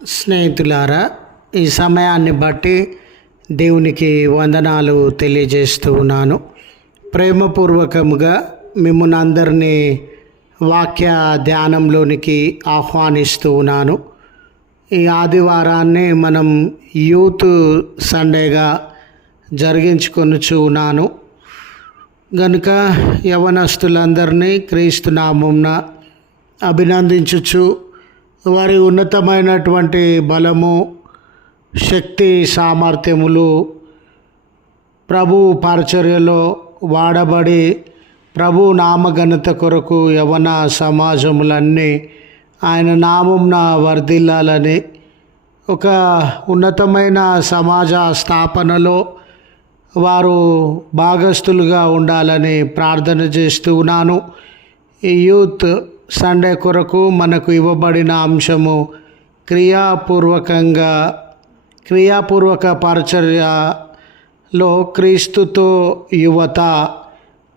స్నేహితులారా, ఈ సమయాన్ని బట్టి దేవునికి వందనాలు తెలియజేస్తూ ఉన్నాను. ప్రేమపూర్వకముగా మిమ్మల్ని అందరినీ వాక్య ధ్యానంలోనికి ఆహ్వానిస్తూ ఉన్నాను. ఈ ఆదివారాన్ని మనం యూత్ సండేగా జరిగించుకొనుచు ఉన్నాను గనుక యవనస్తులందరినీ క్రీస్తు నామమున అభినందించుచు వారి ఉన్నతమైనటువంటి బలము, శక్తి, సామర్థ్యములు ప్రభు పరిచర్యలో వాడబడి ప్రభు నామఘనత కొరకు యవన సమాజములన్నీ ఆయన నామమున వర్ధిల్లాలని, ఒక ఉన్నతమైన సమాజ స్థాపనలో వారు భాగస్థులుగా ఉండాలని ప్రార్థన చేస్తూ ఉన్నాను. ఈ యూత్ సండే కొరకు మనకు ఇవ్వబడిన అంశము క్రియాపూర్వక పరిచర్యలో క్రీస్తుతో యువత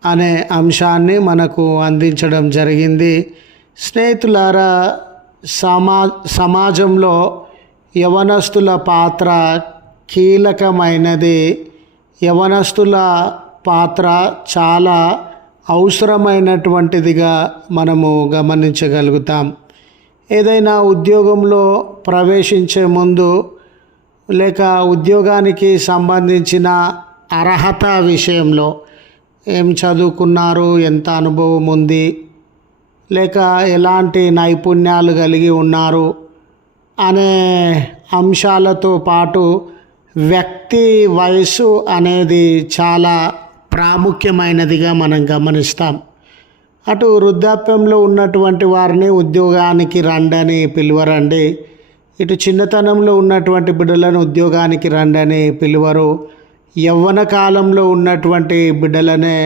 అనే అంశాన్ని మనకు అందించడం జరిగింది. స్నేహితులారా, సమాజంలో యవనస్తుల పాత్ర కీలకమైనది. యవనస్తుల పాత్ర చాలా అవసరమైనటువంటిదిగా మనము గమనించగలుగుతాం. ఏదైనా ఉద్యోగంలో ప్రవేశించే ముందు లేక ఉద్యోగానికి సంబంధించిన అర్హత విషయంలో ఏం చదువుకున్నారు, ఎంత అనుభవం ఉంది, లేక ఎలాంటి నైపుణ్యాలు కలిగి ఉన్నారు అనే అంశాలతో పాటు వ్యక్తి వయసు అనేది చాలా ప్రాముఖ్యమైనదిగా మనం గమనిస్తాం. అటు వృద్ధాప్యంలో ఉన్నటువంటి వారిని ఉద్యోగానికి రండని పిలువరండి, ఇటు చిన్నతనంలో ఉన్నటువంటి బిడ్డలను ఉద్యోగానికి రండని పిలువరు. యవ్వన కాలంలో ఉన్నటువంటి బిడ్డలనే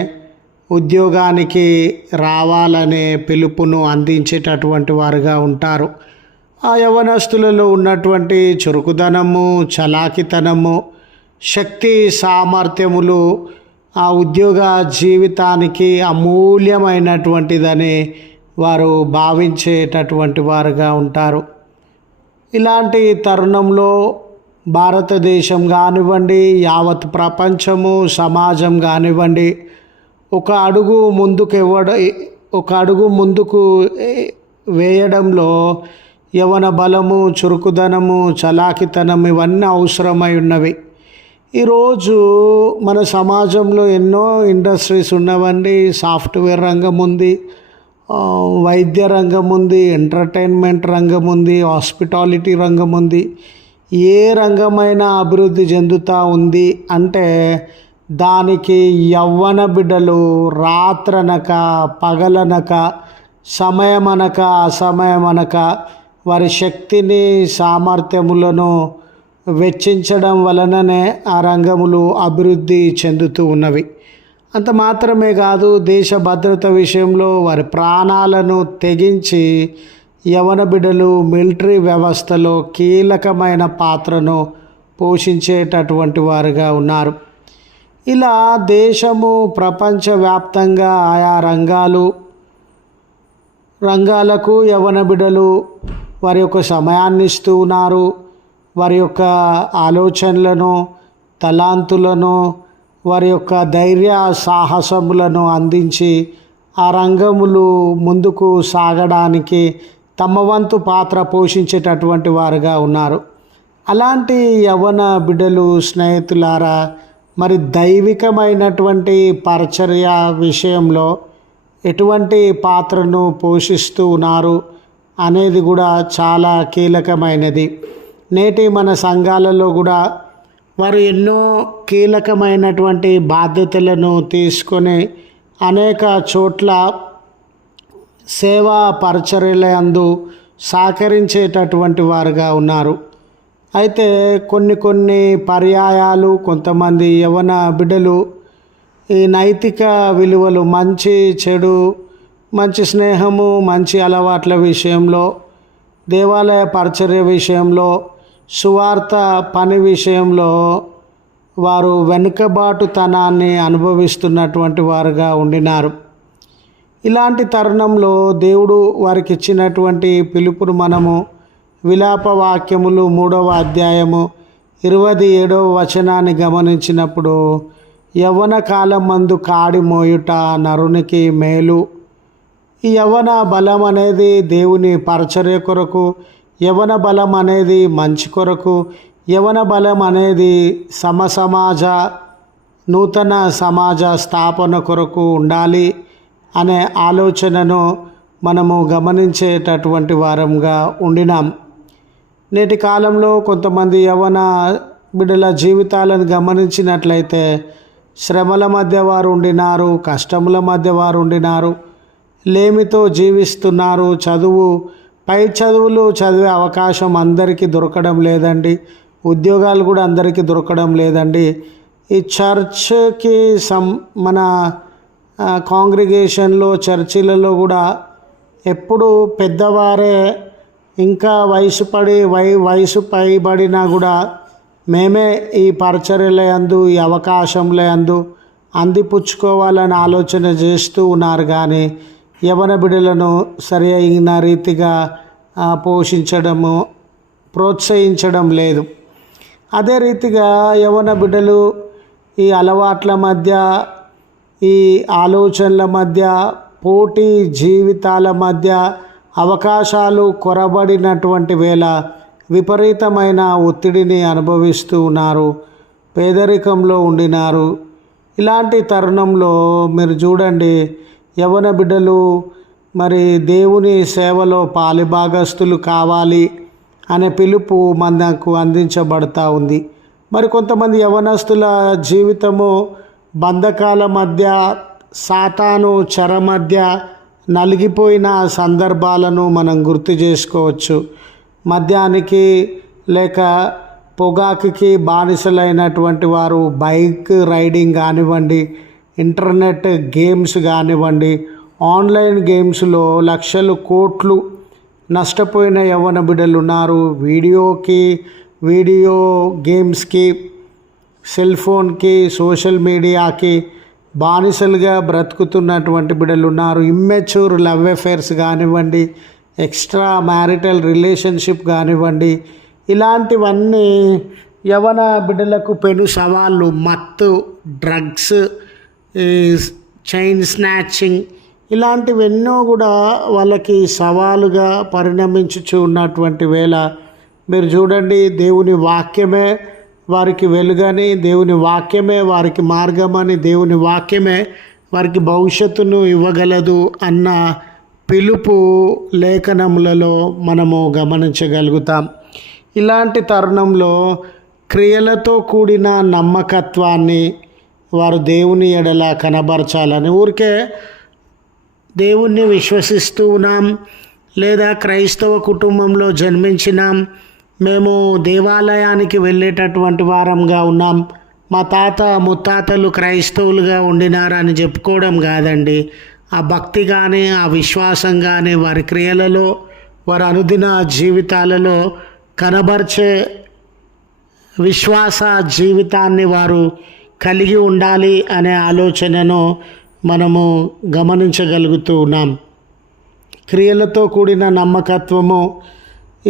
ఉద్యోగానికి రావాలనే పిలుపును అందించేటటువంటి వారుగా ఉంటారు. ఆ యవ్వనస్తులలో ఉన్నటువంటి చురుకుదనము, చలాకితనము, శక్తి, సామర్థ్యములు ఆ ఉద్యోగ జీవితానికి అమూల్యమైనటువంటిదని వారు భావించేటటువంటి వారుగా ఉంటారు. ఇలాంటి తరుణంలో భారతదేశం కానివ్వండి, యావత్ ప్రపంచము, సమాజం కానివ్వండి, ఒక అడుగు ముందుకు వేయడంలో యవన బలము, చురుకుదనము, చలాకితనం ఇవన్నీ అవసరమై ఉన్నవి. ఈరోజు మన సమాజంలో ఎన్నో ఇండస్ట్రీస్ ఉన్నవండి. సాఫ్ట్వేర్ రంగం ఉంది, వైద్య రంగం ఉంది, ఎంటర్టైన్మెంట్ రంగం ఉంది, హాస్పిటాలిటీ రంగం ఉంది. ఏ రంగమైనా అభివృద్ధి చెందుతూ ఉంది అంటే దానికి యవ్వన బిడ్డలు రాత్రనక పగలనక, సమయమనక అసమయమనక వారి శక్తిని, సామర్థ్యములను వెచ్చించడం వలననే ఆ రంగములు అభివృద్ధి చెందుతూ ఉన్నవి. అంత మాత్రమే కాదు, దేశ భద్రత విషయంలో వారి ప్రాణాలను తెగించి యవన బిడ్డలు మిలిటరీ వ్యవస్థలో కీలకమైన పాత్రను పోషించేటటువంటి వారుగా ఉన్నారు. ఇలా దేశము ప్రపంచవ్యాప్తంగా ఆయా రంగాలకు యవన బిడ్డలు వారి యొక్క సమయాన్ని ఇస్తూ ఉన్నారు. వారి యొక్క ఆలోచనలను, తలాంతులను, వారి యొక్క ధైర్య సాహసములను అందించి ఆ రంగములు ముందుకు సాగడానికి తమ వంతు పాత్ర పోషించేటటువంటి వారుగా ఉన్నారు. అలాంటి యవ్వన బిడ్డలు స్నేహితులారా, మరి దైవికమైనటువంటి పరిచర్య విషయంలో ఎటువంటి పాత్రను పోషిస్తూ ఉన్నారు అనేది కూడా చాలా కీలకమైనది. నేటి మన సంఘాలలో కూడా వారు ఎన్నో కీలకమైనటువంటి బాధ్యతలను తీసుకొని అనేక చోట్ల సేవా పరిచర్యలందు సహకరించేటటువంటి వారుగా ఉన్నారు. అయితే కొన్ని పర్యాయాలు కొంతమంది యవన బిడ్డలు ఈ నైతిక విలువలు, మంచి చెడు, మంచి స్నేహము, మంచి అలవాట్ల విషయంలో, దేవాలయ పరిచర్య విషయంలో, సువార్త పని విషయంలో వారు వెనుకబాటుతనాన్ని అనుభవిస్తున్నటువంటి వారుగా ఉండినారు. ఇలాంటి తరుణంలో దేవుడు వారికి ఇచ్చినటువంటి పిలుపును మనము విలాప వాక్యములు 3వ అధ్యాయము 27వ వచనాన్ని గమనించినప్పుడు, యవ్వన కాలం మందు కాడి మోయుట నరునికి మేలు. ఈ యవ్వన బలం అనేది దేవుని పరిచర్య కొరకు, యవ్వన బలం అనేది మంచి కొరకు, యవ్వన బలం అనేది సమాజ నూతన సమాజ స్థాపన కొరకు ఉండాలి అనే ఆలోచనను మనము గమనించేటటువంటి వారంగా ఉండినాం. నేటి కాలంలో కొంతమంది యవ్వన బిడ్డల జీవితాలను గమనించినట్లయితే శ్రమల మధ్య వారు ఉండినారు, కష్టముల మధ్య వారు ఉండినారు, లేమితో జీవిస్తున్నారు. పై చదువులు చదివే అవకాశం అందరికీ దొరకడం లేదండి. ఉద్యోగాలు కూడా అందరికీ దొరకడం లేదండి. ఈ చర్చ్కి మన కాంగ్రిగేషన్లో చర్చిలలో కూడా ఎప్పుడు పెద్దవారే, ఇంకా వయసు పైబడినా కూడా మేమే ఈ పరిచర్యలందు, ఈ అవకాశంలందు అందిపుచ్చుకోవాలని ఆలోచన చేస్తూ ఉన్నారు. కానీ యవ్వన బిడ్డలను సరి అయిన రీతిగా పోషించడము, ప్రోత్సహించడం లేదు. అదే రీతిగా యవ్వన బిడ్డలు ఈ అలవాట్ల మధ్య, ఈ ఆలోచనల మధ్య, పోటీ జీవితాల మధ్య అవకాశాలు కొరబడినటువంటి వేళ విపరీతమైన ఒత్తిడిని అనుభవిస్తూ ఉన్నారు, పేదరికంలో ఉండినారు. ఇలాంటి తరుణంలో మీరు చూడండి, యవ్వన బిడ్డలు మరి దేవుని సేవలో పాలిభాగస్తులు కావాలి అనే పిలుపు మనకు అందించబడతా ఉంది. మరి కొంతమంది యవ్వనస్తుల జీవితము బంధకాల మధ్య, సాతాను చెర మధ్య నలిగిపోయిన సందర్భాలను మనం గుర్తు చేసుకోవచ్చు. మద్యానికి లేక పొగాకుకి బానిసలైనటువంటి వారు బైక్ రైడింగ్ కానివ్వండి, ఇంటర్నెట్ గేమ్స్ కానివ్వండి, ఆన్లైన్ గేమ్స్లో లక్షలు కోట్లు నష్టపోయిన యవ్వన బిడ్డలు ఉన్నారు. వీడియో గేమ్స్కి, సెల్ ఫోన్కి, సోషల్ మీడియాకి బానిసలుగా బ్రతుకుతున్నటువంటి బిడ్డలు ఉన్నారు. ఇమ్మెచ్యూర్ లవ్ అఫైర్స్ కానివ్వండి, ఎక్స్ట్రా మ్యారిటల్ రిలేషన్షిప్ కానివ్వండి, ఇలాంటివన్నీ యవ్వన బిడ్డలకు పెను సవాళ్ళు. మత్తు, డ్రగ్స్, చైన్ స్నాచింగ్ ఇలాంటివెన్నో కూడా వాళ్ళకి సవాలుగా పరిణమించుచు ఉన్నటువంటి వేళ మీరు చూడండి, దేవుని వాక్యమే వారికి వెలుగని, దేవుని వాక్యమే వారికి మార్గమని, దేవుని వాక్యమే వారికి భవిష్యత్తును ఇవ్వగలదు అన్న పిలుపు లేఖనములలో మనము గమనించగలుగుతాం. ఇలాంటి తరుణంలో క్రియలతో కూడిన నమ్మకత్వాన్ని వారు దేవుని ఎడల కనబరచాలని, ఊరికే దేవుణ్ణి విశ్వసిస్తూ ఉన్నాం, లేదా క్రైస్తవ కుటుంబంలో జన్మించినాం, మేము దేవాలయానికి వెళ్ళేటటువంటి వారంగా ఉన్నాం, మా తాత ముత్తాతలు క్రైస్తవులుగా ఉండినారని చెప్పుకోవడం కాదండి. ఆ భక్తి కానీ, ఆ విశ్వాసం కానీ వారి క్రియలలో, వారి అనుదిన జీవితాలలో కనబర్చే విశ్వాస జీవితాన్ని వారు కలిగి ఉండాలి అనే ఆలోచనను మనము గమనించగలుగుతూ ఉన్నాం. క్రియలతో కూడిన నమ్మకత్వము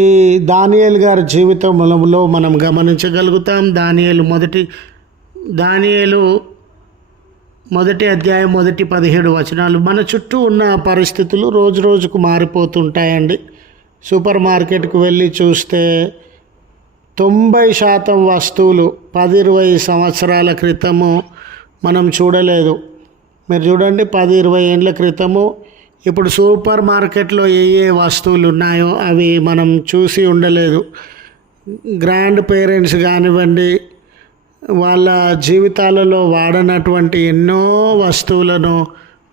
ఈ దానియేలు గారి జీవితంలో మనం గమనించగలుగుతాం. దానియేలు మొదటి అధ్యాయం 17 వచనాలు. మన చుట్టూ ఉన్న పరిస్థితులు రోజు రోజుకు మారిపోతుంటాయండి. సూపర్ మార్కెట్కి వెళ్ళి చూస్తే 90% వస్తువులు 10-20 సంవత్సరాల క్రితము మనం చూడలేదు. మీరు చూడండి, 10-20 ఏళ్ళ క్రితము ఇప్పుడు సూపర్ మార్కెట్లో ఏ వస్తువులు ఉన్నాయో అవి మనం చూసి ఉండలేదు. గ్రాండ్ పేరెంట్స్ కానివ్వండి, వాళ్ళ జీవితాలలో వాడనటువంటి ఎన్నో వస్తువులను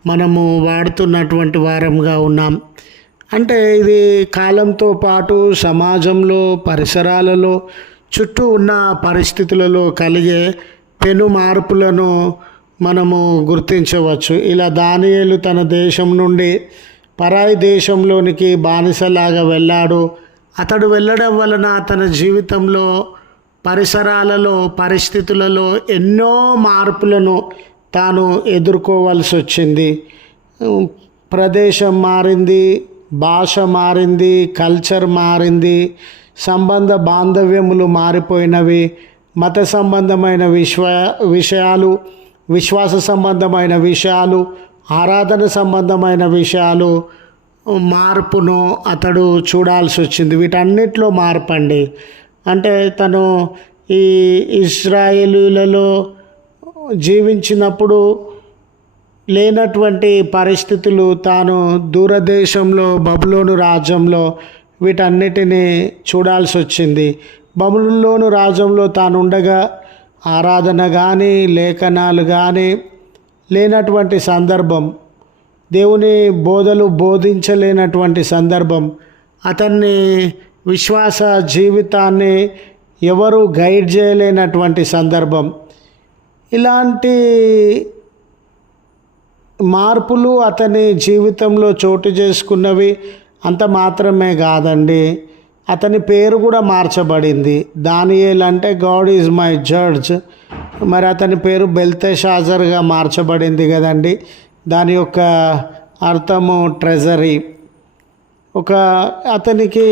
మనము వాడుతున్నటువంటి వారంగా ఉన్నాం. అంటే ఇది కాలంతో పాటు సమాజంలో, పరిసరాలలో, చుట్టూ ఉన్న పరిస్థితులలో కలిగే పెను మార్పులను మనము గుర్తించవచ్చు. ఇలా దానియేలు తన దేశం నుండి పరాయి దేశంలోనికి బానిసలాగా వెళ్ళాడు. అతడు వెళ్ళడం వలన తన జీవితంలో, పరిసరాలలో, పరిస్థితులలో ఎన్నో మార్పులను తాను ఎదుర్కోవాల్సి వచ్చింది. ప్రదేశం మారింది, భాష మారింది, కల్చర్ మారింది, సంబంధ బాంధవ్యములు మారిపోయినవి, మత సంబంధమైన విషయాలు, విశ్వాస సంబంధమైన విషయాలు, ఆరాధన సంబంధమైన విషయాలు మార్పును అతడు చూడాల్సి వచ్చింది. వీటన్నిటిలో మార్పండి. అంటే తను ఈ ఇశ్రాయేలీయులలో జీవించినప్పుడు లేనటువంటి పరిస్థితులు, తాను దూరదేశంలో బబులోను రాజ్యంలో వీటన్నిటినీ చూడాల్సి వచ్చింది. బబులోను రాజ్యంలో తాను ఉండగా ఆరాధన కానీ లేఖనాలు కానీ లేనటువంటి సందర్భం, దేవుని బోధలు బోధించలేనటువంటి సందర్భం, అతన్ని విశ్వాస జీవితాన్ని ఎవరు గైడ్ చేయలేనటువంటి సందర్భం. ఇలాంటి మార్పులు అతని జీవితంలో చోటు చేసుకున్నవి. అంత మాత్రమే కాదండి, అతని పేరు కూడా మార్చబడింది. దానియేల్ అంటే గాడ్ ఈజ్ మై జడ్జ్. మరి అతని పేరు బెల్తెషాజర్గా మార్చబడింది కదండి. దాని యొక్క అర్థము ట్రెజరీ. అతనికి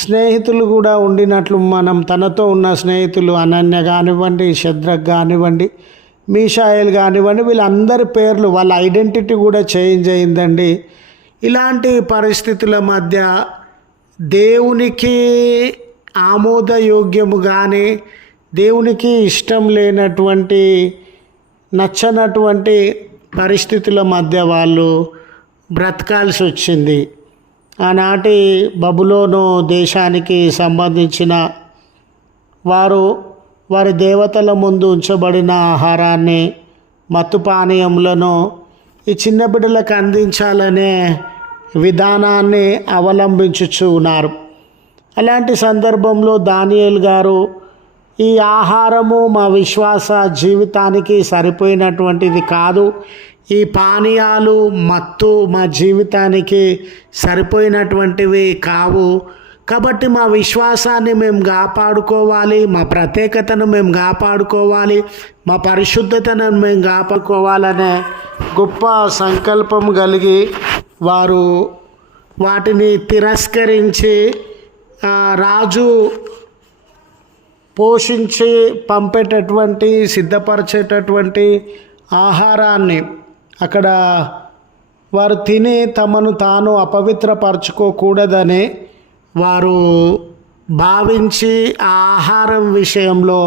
స్నేహితులు కూడా ఉండినట్లు మనం తనతో ఉన్న స్నేహితులు అనన్య కానివ్వండి, శద్రక్ కానివ్వండి, మీషాయేల్ కానివ్వండి, వీళ్ళందరి పేర్లు, వాళ్ళ ఐడెంటిటీ కూడా చేంజ్ అయిందండి. ఇలాంటి పరిస్థితుల మధ్య దేవునికి ఆమోదయోగ్యము కానీ దేవునికి ఇష్టం లేనటువంటి, నచ్చనటువంటి పరిస్థితుల మధ్య వాళ్ళు బ్రతకాల్సి వచ్చింది. ఆనాటి బబులోను దేశానికి సంబంధించిన వారి దేవతల ముందు ఉంచబడిన ఆహారాన్ని, మత్తు పానీయములను ఈ చిన్న బిడ్డలకు అందించాలనే విధానాన్ని అవలంబించుచు ఉన్నారు. అలాంటి సందర్భంలో దానియేలు గారు, ఈ ఆహారము మా విశ్వాస జీవితానికి సరిపోయినటువంటిది కాదు, ఈ పానీయాలు మత్తు మా జీవితానికి సరిపోయినటువంటివి కావు, కాబట్టి మా విశ్వాసాన్ని మేము కాపాడుకోవాలి, మా ప్రత్యేకతను మేము కాపాడుకోవాలి, మా పరిశుద్ధతను మేము కాపాడుకోవాలనే గొప్ప సంకల్పం కలిగి వారు వాటిని తిరస్కరించి రాజు పోషించి పంపేటటువంటి, సిద్ధపరిచేటటువంటి ఆహారాన్ని అక్కడ వారు తిని తమను తాను అపవిత్రపరచుకోకూడదని వారు భావించి ఆ ఆహారం విషయంలో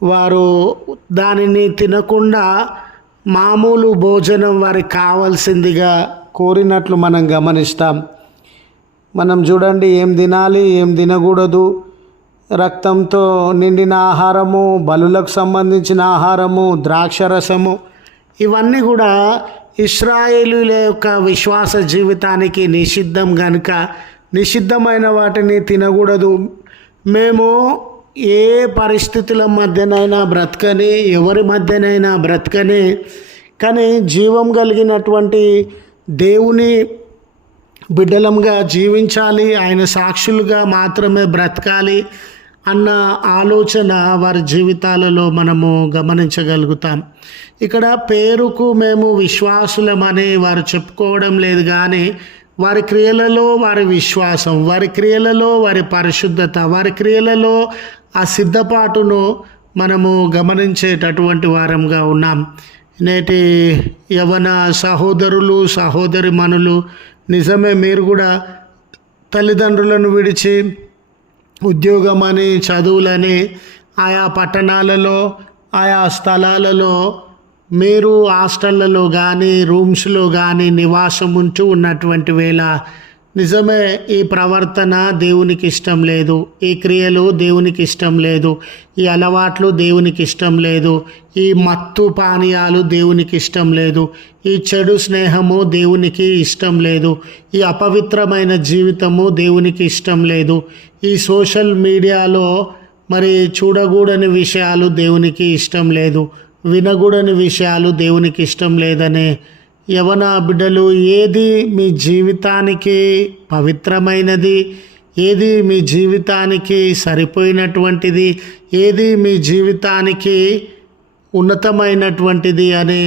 వారు దానిని తినకుండా మామూలు భోజనం వారికి కావాల్సిందిగా కోరినట్లు మనం గమనిస్తాం. మనం చూడండి, ఏం తినాలి, ఏం తినకూడదు, రక్తంతో నిండిన ఆహారము, బలులకు సంబంధించిన ఆహారము, ద్రాక్షరసము, ఇవన్నీ కూడా ఇశ్రాయేలీయుల యొక్క విశ్వాస జీవితానికి నిషిద్ధం కనుక నిషిద్ధమైన వాటిని తినకూడదు. మేము ఏ పరిస్థితుల మధ్యనైనా బ్రతకని, ఎవరి మధ్యనైనా బ్రతకని, కానీ జీవం కలిగినటువంటి దేవుని బిడ్డలంగా జీవించాలి, ఆయన సాక్షులుగా మాత్రమే బ్రతకాలి అన్న ఆలోచన వారి జీవితాలలో మనము గమనించగలుగుతాం. ఇక్కడ పేరుకు మేము విశ్వాసులమని వారు చెప్పుకోవడం లేదు, కానీ వారి క్రియలలో వారి విశ్వాసం, వారి క్రియలలో వారి పరిశుద్ధత, వారి క్రియలలో ఆ సిద్ధపాటును మనము గమనించేటటువంటి వారంగా ఉన్నాం. నేటి యవన సహోదరులు, సహోదరిమణులు, నిజమే మీరు కూడా తల్లిదండ్రులను విడిచి ఉద్యోగమని, చదువులని ఆయా పట్టణాలలో, ఆయా స్థలాలలో మీరు హాస్టళ్లలో కానీ రూమ్స్లో కానీ నివాసం ఉంటూ ఉన్నటువంటి వేళ నిజమే ఈ ప్రవర్తన దేవునికి ఇష్టం లేదు, ఈ క్రియలు దేవునికి ఇష్టం లేదు, ఈ అలవాట్లు దేవునికి ఇష్టం లేదు, ఈ మత్తు పానీయాలు దేవునికి ఇష్టం లేదు, ఈ చెడు స్నేహము దేవునికి ఇష్టం లేదు, ఈ అపవిత్రమైన జీవితము దేవునికి ఇష్టం లేదు, ఈ సోషల్ మీడియాలో మరి చూడకూడని విషయాలు దేవునికి ఇష్టం లేదు, వినకూడని విషయాలు దేవునికి ఇష్టం లేదనే యవన బిడ్డలు, ఏది మీ జీవితానికి పవిత్రమైనది, ఏది మీ జీవితానికి సరిపోయినటువంటిది, ఏది మీ జీవితానికి ఉన్నతమైనటువంటిది అని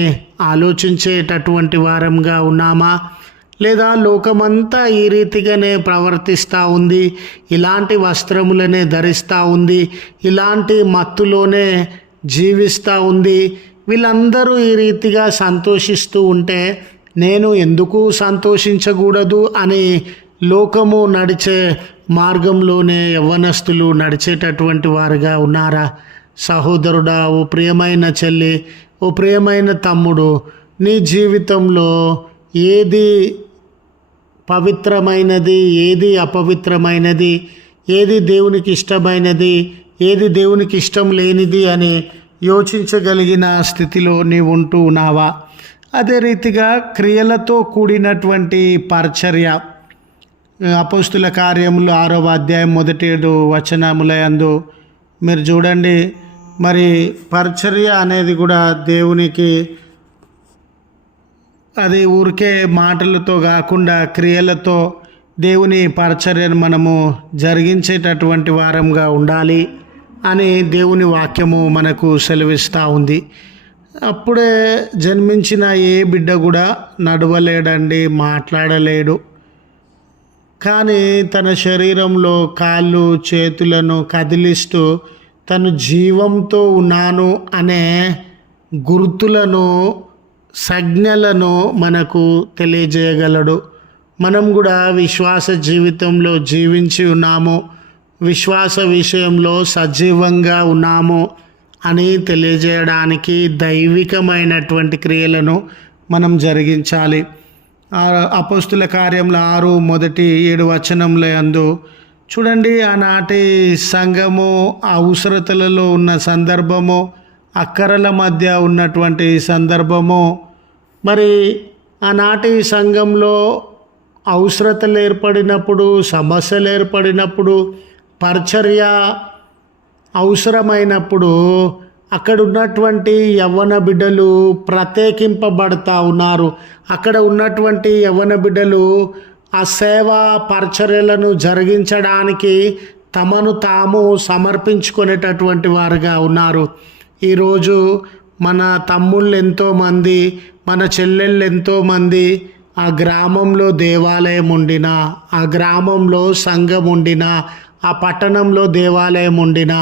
ఆలోచించేటటువంటి వారంగా ఉన్నామా? లేదా లోకమంతా ఈ రీతిగానే ప్రవర్తిస్తూ ఉంది, ఇలాంటి వస్త్రములనే ధరిస్తూ ఉంది, ఇలాంటి మత్తులోనే జీవిస్తూ ఉంది, వీళ్ళందరూ ఈ రీతిగా సంతోషిస్తూ ఉంటే నేను ఎందుకు సంతోషించకూడదు అని లోకము నడిచే మార్గంలోనే యవ్వనస్తులు నడిచేటటువంటి వారుగా ఉన్నారా? సహోదరుడా, ఓ ప్రియమైన చెల్లి, ఓ ప్రియమైన తమ్ముడు, నీ జీవితంలో ఏది పవిత్రమైనది, ఏది అపవిత్రమైనది, ఏది దేవునికి ఇష్టమైనది, ఏది దేవునికి ఇష్టం లేనిది అని యోచించగలిగిన స్థితిలో నీవు ఉంటూ ఉన్నావా? అదే రీతిగా క్రియలతో కూడినటువంటి పరిచర్య, అపోస్తుల కార్యములు 6వ అధ్యాయం 1-7 వచనములందు మీరు చూడండి. మరి పరిచర్య అనేది కూడా దేవునికి అది ఊరికే మాటలతో కాకుండా క్రియలతో దేవుని పరిచర్యను మనము జరిగించేటటువంటి వారంగా ఉండాలి అని దేవుని వాక్యము మనకు సెలవిస్తూ ఉంది. అప్పుడే జన్మించిన ఏ బిడ్డ కూడా నడవలేడండి, మాట్లాడలేడు. కానీ తన శరీరంలో కాళ్ళు చేతులను కదిలిస్తూ తను జీవంతో ఉన్నాను అనే గుర్తులను, సంజ్ఞలను మనకు తెలియజేయగలడు. మనం కూడా విశ్వాస జీవితంలో జీవించి ఉన్నాము, విశ్వాస విషయంలో సజీవంగా ఉన్నాము అని తెలియజేయడానికి దైవికమైనటువంటి క్రియలను మనం జరిగించాలి. అపోస్తుల కార్యములు 6:1-7 వచనములందు చూడండి. ఆనాటి సంఘము అవసరతలలో ఉన్న సందర్భము, అక్కరల మధ్య ఉన్నటువంటి సందర్భము, మరి ఆనాటి సంఘంలో అవసరతలు ఏర్పడినప్పుడు, సమస్యలు ఏర్పడినప్పుడు, పరిచర్య అవసరమైనప్పుడు అక్కడ ఉన్నటువంటి యవ్వన బిడ్డలు ప్రత్యేకింపబడతా ఉన్నారు. అక్కడ ఉన్నటువంటి యవ్వన బిడ్డలు ఆ సేవా పరిచర్యలను జరిగించడానికి తమను తాము సమర్పించుకునేటటువంటి వారుగా ఉన్నారు. ఈరోజు మన తమ్ముళ్ళు ఎంతోమంది, మన చెల్లెళ్ళు ఎంతోమంది ఆ గ్రామంలో దేవాలయం ఉండినా, ఆ గ్రామంలో సంఘం ఉండినా, ఆ పట్టణంలో దేవాలయం ఉండినా,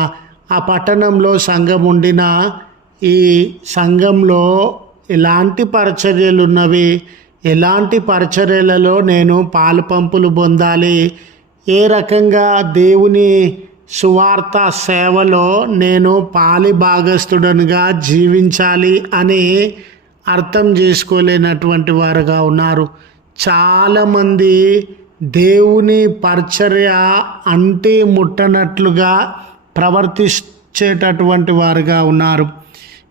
ఆ పట్టణంలో సంఘం ఉండినా, ఈ సంఘంలో ఎలాంటి పరిచర్యలు ఉన్నవి, ఎలాంటి పరిచర్యలలో నేను పాలు పంపులు పొందాలి, ఏ రకంగా దేవుని సువార్త సేవలో నేను పాలి భాగస్థుడనుగా జీవించాలి అని అర్థం చేసుకోలేనటువంటి వారుగా ఉన్నారు. చాలామంది దేవుని పరిచర్య అంటే ముట్టనట్లుగా ప్రవర్తించేటటువంటి వారుగా ఉన్నారు.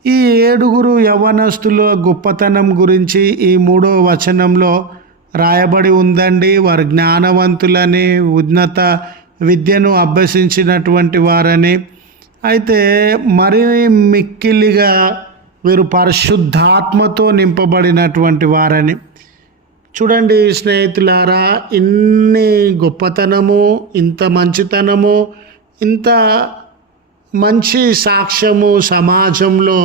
ఈ 7 యవ్వనస్తుల గొప్పతనం గురించి ఈ 3వ వచనంలో రాయబడి ఉందండి. వారు జ్ఞానవంతులని, ఉన్నత విద్యను అభ్యసించినటువంటి వారని. అయితే మరి మిక్కిలిగా వీరు పరిశుద్ధాత్మతో నింపబడినటువంటి వారని. చూడండి స్నేహితులారా, ఇన్ని గొప్పతనము, ఇంత మంచితనము, ఇంత మంచి సాక్ష్యము సమాజంలో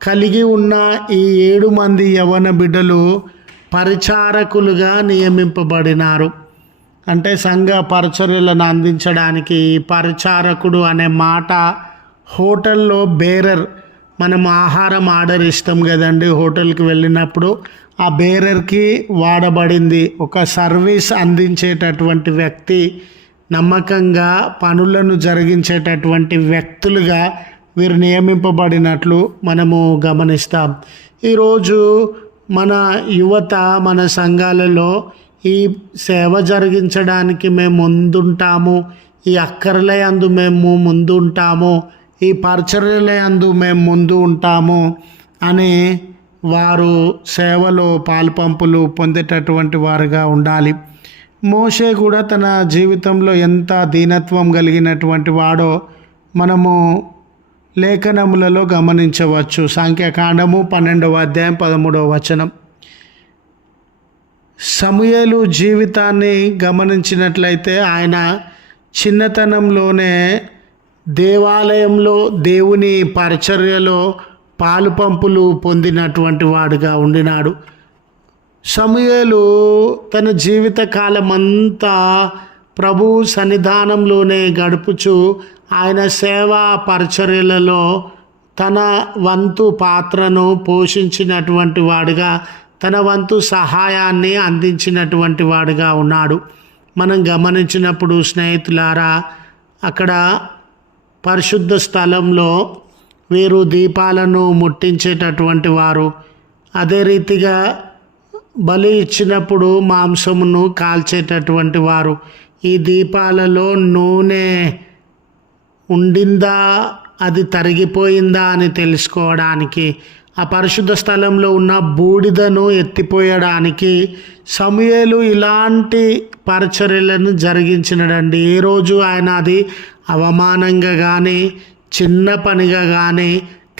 కలిగి ఉన్న ఈ 7 మంది యవ్వన బిడ్డలు పరిచారకులుగా నియమింపబడినారు. అంటే సంఘ పరిచర్యలను అందించడానికి పరిచారకుడు అనే మాట హోటల్లో బేరర్, మనం ఆహారం ఆర్డర్ ఇస్తాం కదండి హోటల్కి వెళ్ళినప్పుడు, ఆ బేరర్కి వాడబడింది. ఒక సర్వీస్ అందించేటటువంటి వ్యక్తి, నమ్మకంగా పనులను జరిగించేటటువంటి వ్యక్తులుగా వీరు నియమింపబడినట్లు మనము గమనిస్తాం. ఈరోజు మన యువత మన సంఘాలలో ఈ సేవ జరిగించడానికి మేము ముందుంటాము, ఈ అక్కర్లయందు మేము ముందు ఉంటాము, ఈ పరిచర్యలయందు మేము ముందు ఉంటాము అని వారు సేవలో పాలుపంపులు పొందేటటువంటి వారుగా ఉండాలి. మోషే కూడా తన జీవితంలో ఎంత దీనత్వం కలిగినటువంటి వాడో మనము లేఖనములలో గమనించవచ్చు. సంఖ్యాకాండము 12వ అధ్యాయం 13వ వచనం. సమూయేలు జీవితాన్ని గమనించినట్లయితే ఆయన చిన్నతనంలోనే దేవాలయంలో దేవుని పరిచర్యలో పాలుపంపులు పొందినటువంటి వాడుగా ఉండినాడు. సమూయేలు తన జీవిత కాలమంతా ప్రభు సన్నిధానంలోనే గడుపుచు ఆయన సేవా పరిచర్యలలో తన వంతు పాత్రను పోషించినటువంటి వాడుగా, తన వంతు సహాయాన్ని అందించినటువంటి వాడుగా ఉన్నాడు. మనం గమనించినప్పుడు స్నేహితులారా, అక్కడ పరిశుద్ధ స్థలంలో వీరు దీపాలను ముట్టించేటటువంటి వారు, అదే రీతిగా బలి ఇచ్చినప్పుడు మాంసమును కాల్చేటటువంటి వారు. ఈ దీపాలలో నూనె ఉండిందా, అది తరిగిపోయిందా అని తెలుసుకోవడానికి, ఆ పరిశుద్ధ స్థలంలో ఉన్న బూడిదను ఎత్తిపోయడానికి సమూయేలు ఇలాంటి పరిచర్యలను జరిగించినడండి. ఏ రోజు ఆయన అది అవమానంగా కానీ, చిన్న పనిగా కానీ,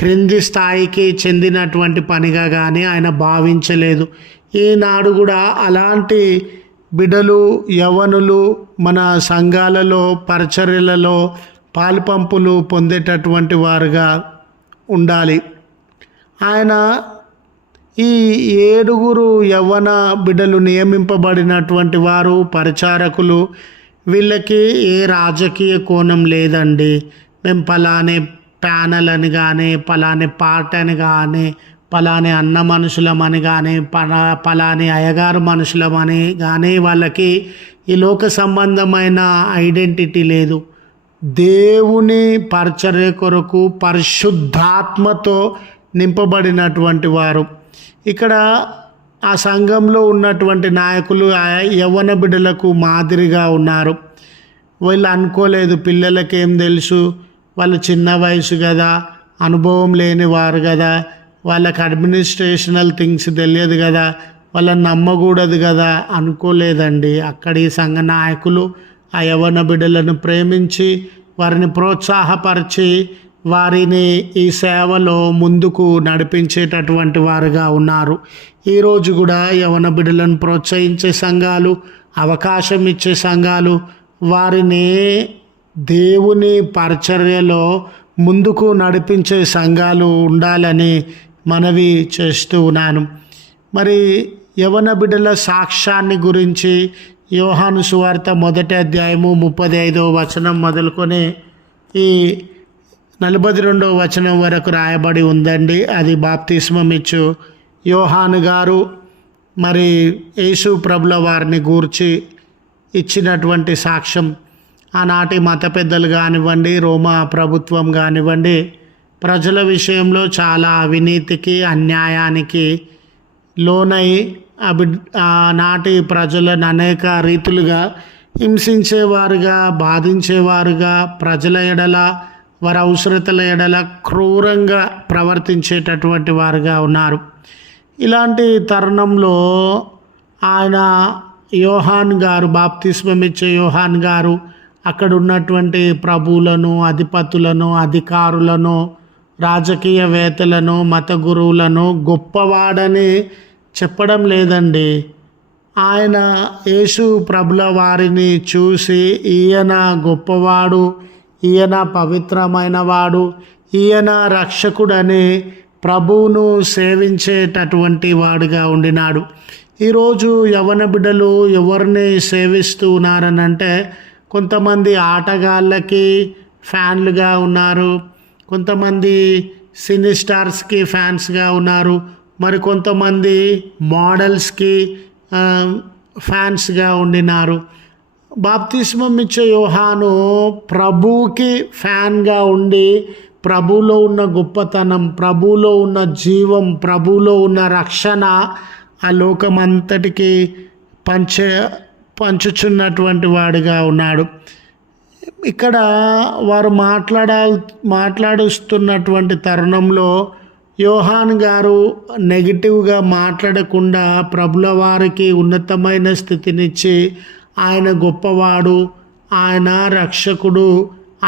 క్రింది స్థాయికి చెందినటువంటి పనిగా కానీ ఆయన భావించలేదు. ఈనాడు కూడా అలాంటి బిడ్డలు, యవ్వనులు మన సంఘాలలో పరిచర్యలలో పాలుపంపులు పొందేటటువంటి వారుగా ఉండాలి. ఆయన ఈ 7 యవ్వన బిడ్డలు నియమింపబడినటువంటి వారు పరిచారకులు. వీళ్ళకి ఏ రాజకీయ కోణం లేదండి. మేము పలానే ప్యానల్ అని కానీ, పలాని పార్టీ అని కానీ, పలాని అన్న మనుషులమని కానీ, పలాని అయ్యగారు మనుషులమని కానీ వాళ్ళకి ఈ లోక సంబంధమైన ఐడెంటిటీ లేదు. దేవుని పరిచర్య కొరకు పరిశుద్ధాత్మతో నింపబడినటువంటి వారు. ఇక్కడ ఆ సంఘంలో ఉన్నటువంటి నాయకులు యవ్వన బిడ్డలకు మాదిరిగా ఉన్నారు. వీళ్ళు అనుకోలేదు, పిల్లలకి ఏం తెలుసు, వాళ్ళు చిన్న వయసు కదా, అనుభవం లేని వారు కదా, వాళ్ళకి అడ్మినిస్ట్రేషనల్ థింగ్స్ తెలియదు కదా, వాళ్ళని నమ్మకూడదు కదా అనుకోలేదండి. అక్కడి సంఘ నాయకులు ఆ యవ్వన బిడ్డలను ప్రేమించి వారిని ప్రోత్సాహపరిచి వారిని ఈ సేవలో ముందుకు నడిపించేటటువంటి వారుగా ఉన్నారు. ఈరోజు కూడా యవ్వన బిడ్డలను ప్రోత్సహించే సంఘాలు, అవకాశం ఇచ్చే సంఘాలు వారిని దేవుని పరిచర్యలో ముందుకు నడిపించే సంఘాలు ఉండాలని మనవి చేస్తూ ఉన్నాను. మరి యవ్వన బిడ్డల సాక్ష్యాన్ని గురించి యోహాను సువార్త 1వ అధ్యాయము 35వ వచనం మొదలుకొని ఈ 42వ వచనం వరకు రాయబడి ఉందండి. అది బాప్తిస్మం ఇచ్చు యోహాను గారు మరి యేసు ప్రభుల వారిని గూర్చి ఇచ్చినటువంటి సాక్ష్యం. ఆనాటి మత పెద్దలు కానివ్వండి, రోమా ప్రభుత్వం కానివ్వండి, ప్రజల విషయంలో చాలా అవినీతికి, అన్యాయానికి లోనై ఆనాటి ప్రజలను అనేక రీతులుగా హింసించేవారుగా, బాధించేవారుగా, ప్రజల ఎడల, వారి అవసరతల ఎడల క్రూరంగా ప్రవర్తించేటటువంటి వారుగా ఉన్నారు. ఇలాంటి తరుణంలో ఆయన యోహాన్ గారు, బాప్తిస్మం ఇచ్చే యోహాన్ గారు అక్కడ ఉన్నటువంటి ప్రభువులను, అధిపతులను, అధికారులను, రాజకీయవేత్తలను, మత గురువులను గొప్పవాడని చెప్పడం లేదండి. ఆయన యేసు ప్రభుల వారిని చూసి ఈయన గొప్పవాడు, ఈయన పవిత్రమైన వాడు, ఈయన రక్షకుడని ప్రభువును సేవించేటటువంటి వాడుగా ఉండినాడు. ఈరోజు యవ్వన బిడ్డలు ఎవరిని సేవిస్తూ ఉన్నారనంటే, కొంతమంది ఆటగాళ్ళకి ఫ్యాన్లుగా ఉన్నారు, కొంతమంది సినీ స్టార్స్కి ఫ్యాన్స్గా ఉన్నారు, మరి కొంతమంది మోడల్స్కి ఫ్యాన్స్గా ఉండినారు. బాప్తిస్మం ఇచ్చే యోహాను ప్రభువుకి ఫ్యాన్గా ఉండి ప్రభువులో ఉన్న గొప్పతనం, ప్రభువులో ఉన్న జీవం, ప్రభువులో ఉన్న రక్షణ ఆ లోకమంతటికి పంచుచున్నటువంటి వాడుగా ఉన్నాడు. ఇక్కడ వారు మాట్లాడుస్తున్నటువంటి తరుణంలో యోహాన్ గారు నెగిటివ్గా మాట్లాడకుండా ప్రభుల వారికి ఉన్నతమైన స్థితినిచ్చి ఆయన గొప్పవాడు, ఆయన రక్షకుడు,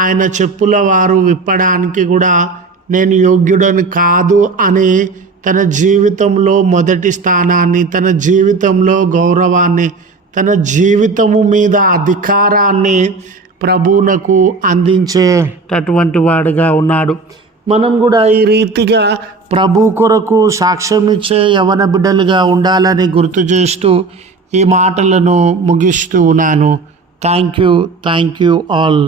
ఆయన చెప్పుల వారు విప్పడానికి కూడా నేను యోగ్యుడని కాదు అని తన జీవితంలో మొదటి స్థానాన్ని, తన జీవితంలో గౌరవాన్ని, తన జీవితము మీద అధికారాన్ని ప్రభువునకు అందించేటటువంటి వాడుగా ఉన్నాడు. మనం కూడా ఈ రీతిగా ప్రభు కొరకు సాక్ష్యం ఇచ్చే యవన బిడ్డలుగా ఉండాలని గుర్తు చేస్తూ ఈ మాటలను ముగిస్తూ ఉన్నాను. Thank you all.